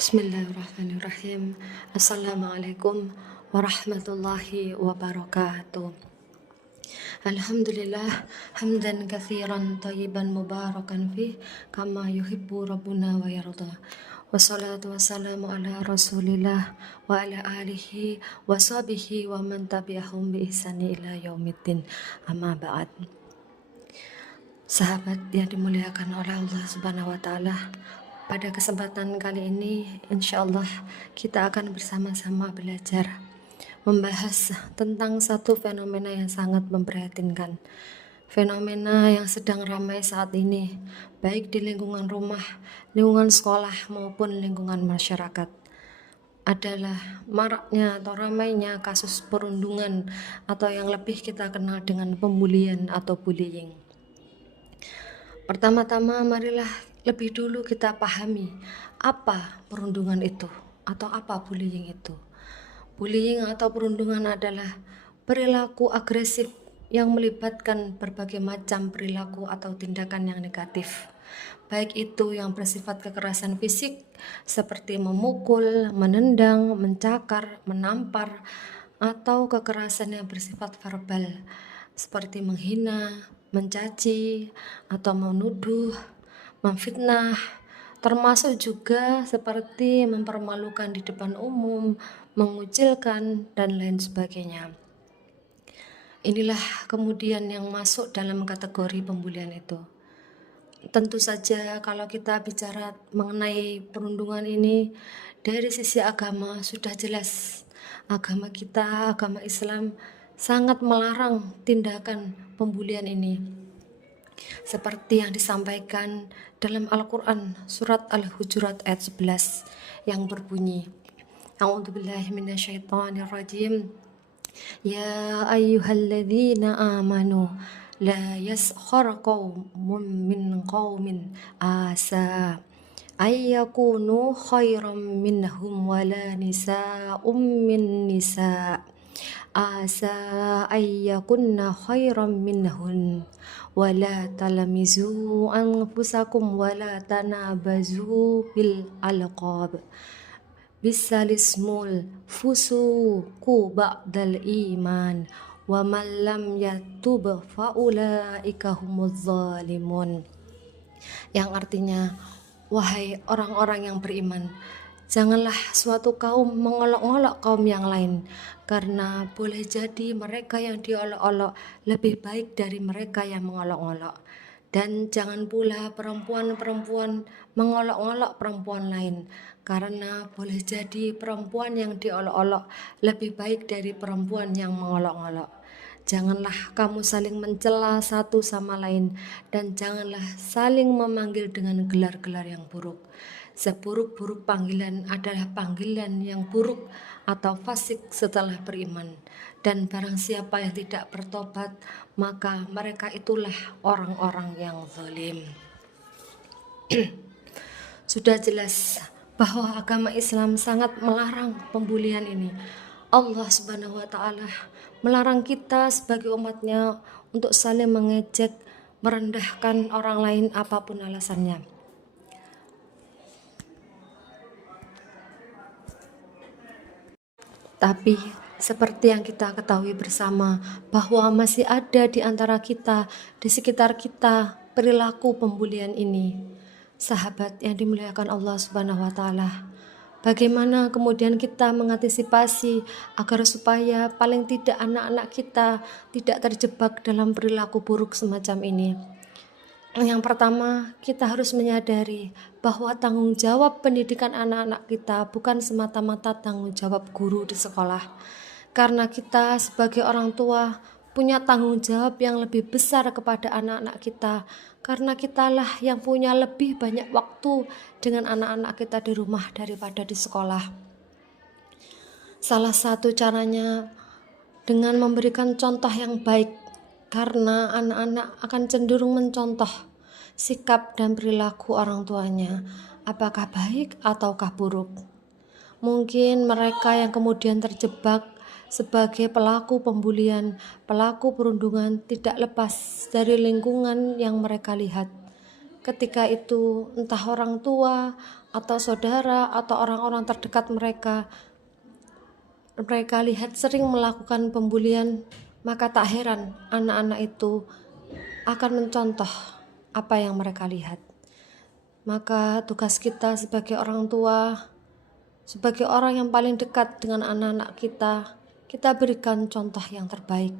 Bismillahirrahmanirrahim. Assalamualaikum warahmatullahi wabarakatuh. Alhamdulillah hamdan katsiran thayyiban mubarakan fih kama yuhibbu rabbuna wa yarda. Wassalatu wassalamu ala Rasulillah wa ala alihi wa sahbihi wa man tabi'ahum bi ihsani ila yaumiddin. Amma ba'd. Sahabat yang dimuliakan oleh Allah Subhanahu wa taala, pada kesempatan kali ini insyaallah kita akan bersama-sama belajar membahas tentang satu fenomena yang sangat memprihatinkan. Fenomena yang sedang ramai saat ini, baik di lingkungan rumah, lingkungan sekolah maupun lingkungan masyarakat, adalah maraknya atau ramainya kasus perundungan atau yang lebih kita kenal dengan pembulian atau bullying. Pertama-tama marilah lebih dulu kita pahami apa perundungan itu atau apa bullying itu. Bullying atau perundungan adalah perilaku agresif yang melibatkan berbagai macam perilaku atau tindakan yang negatif. Baik itu yang bersifat kekerasan fisik seperti memukul, menendang, mencakar, menampar, atau kekerasan yang bersifat verbal seperti menghina, mencaci, atau menuduh, memfitnah, termasuk juga seperti mempermalukan di depan umum, mengucilkan, dan lain sebagainya. Inilah kemudian yang masuk dalam kategori pembulian itu. Tentu saja kalau kita bicara mengenai perundungan ini dari sisi agama sudah jelas. Agama kita, agama Islam sangat melarang tindakan pembulian ini. Seperti yang disampaikan dalam Al-Quran surat Al-Hujurat ayat 11 yang berbunyi, A'udzubillahi minasyaitonirrajim. Ya ayyuhalladzina amanu la yaskhar qaumun min qaumin asa ayyakunu khairam minhum wala nisa'um min nisa' asa ayyakunna khairam minhun wala talamizu anfusakum wala tanabazu bil alqab bisalismul fusuku ba'dal iman wa man lam yatub faulaika humuz zalimun, yang artinya, wahai orang-orang yang beriman, janganlah suatu kaum mengolok-olok kaum yang lain, karena boleh jadi mereka yang diolok-olok lebih baik dari mereka yang mengolok-olok. Dan jangan pula perempuan-perempuan mengolok-olok perempuan lain, karena boleh jadi perempuan yang diolok-olok lebih baik dari perempuan yang mengolok-olok. Janganlah kamu saling mencela satu sama lain, dan janganlah saling memanggil dengan gelar-gelar yang buruk. Seburuk-buruk panggilan adalah panggilan yang buruk atau fasik setelah beriman. Dan barang siapa yang tidak bertobat, maka mereka itulah orang-orang yang zalim. Sudah jelas bahwa agama Islam sangat melarang pembulian ini. Allah Subhanahu wa taala melarang kita sebagai umatnya untuk saling mengejek, merendahkan orang lain apapun alasannya. Tapi seperti yang kita ketahui bersama bahwa masih ada di antara kita, di sekitar kita, perilaku pembulian ini. Sahabat yang dimuliakan Allah Subhanahu wa taala, bagaimana kemudian kita mengantisipasi agar supaya paling tidak anak-anak kita tidak terjebak dalam perilaku buruk semacam ini? Yang pertama, kita harus menyadari bahwa tanggung jawab pendidikan anak-anak kita bukan semata-mata tanggung jawab guru di sekolah. Karena kita sebagai orang tua punya tanggung jawab yang lebih besar kepada anak-anak kita, karena kitalah yang punya lebih banyak waktu dengan anak-anak kita di rumah daripada di sekolah. Salah satu caranya dengan memberikan contoh yang baik, karena anak-anak akan cenderung mencontoh sikap dan perilaku orang tuanya, apakah baik ataukah buruk. Mungkin mereka yang kemudian terjebak sebagai pelaku pembulian, pelaku perundungan tidak lepas dari lingkungan yang mereka lihat. ketika itu entah orang tua atau saudara atau orang-orang terdekat mereka lihat sering melakukan pembulian, maka tak heran anak-anak itu akan mencontoh apa yang mereka lihat. Maka tugas kita sebagai orang tua, sebagai orang yang paling dekat dengan anak-anak kita berikan contoh yang terbaik.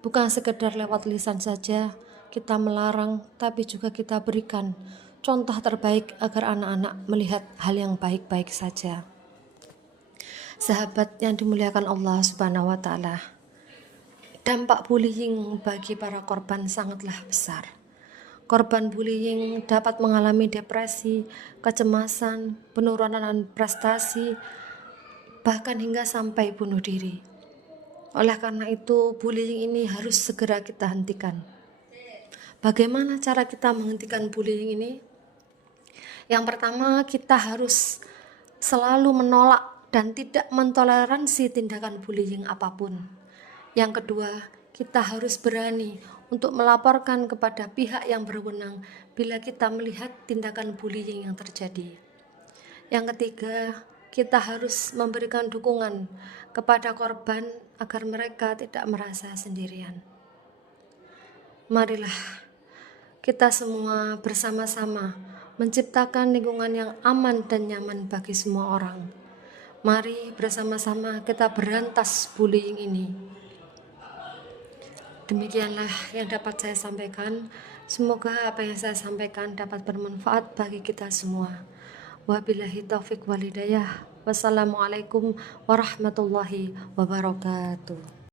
Bukan sekedar lewat lisan saja kita melarang, tapi juga kita berikan contoh terbaik agar anak-anak melihat hal yang baik-baik saja. Sahabat yang dimuliakan Allah Subhanahu wa Ta'ala, dampak bullying bagi para korban sangatlah besar. Korban bullying dapat mengalami depresi, kecemasan, penurunan prestasi, bahkan hingga sampai bunuh diri. Oleh karena itu, bullying ini harus segera kita hentikan. Bagaimana cara kita menghentikan bullying ini? Yang pertama, kita harus selalu menolak dan tidak mentoleransi tindakan bullying apapun. Yang kedua, kita harus berani untuk melaporkan kepada pihak yang berwenang bila kita melihat tindakan bullying yang terjadi. Yang ketiga, kita harus memberikan dukungan kepada korban agar mereka tidak merasa sendirian. Marilah kita semua bersama-sama menciptakan lingkungan yang aman dan nyaman bagi semua orang. Mari bersama-sama kita berantas bullying ini. Demikianlah yang dapat saya sampaikan. Semoga apa yang saya sampaikan dapat bermanfaat bagi kita semua. Wabillahi taufiq walhidayah. Wassalamualaikum warahmatullahi wabarakatuh.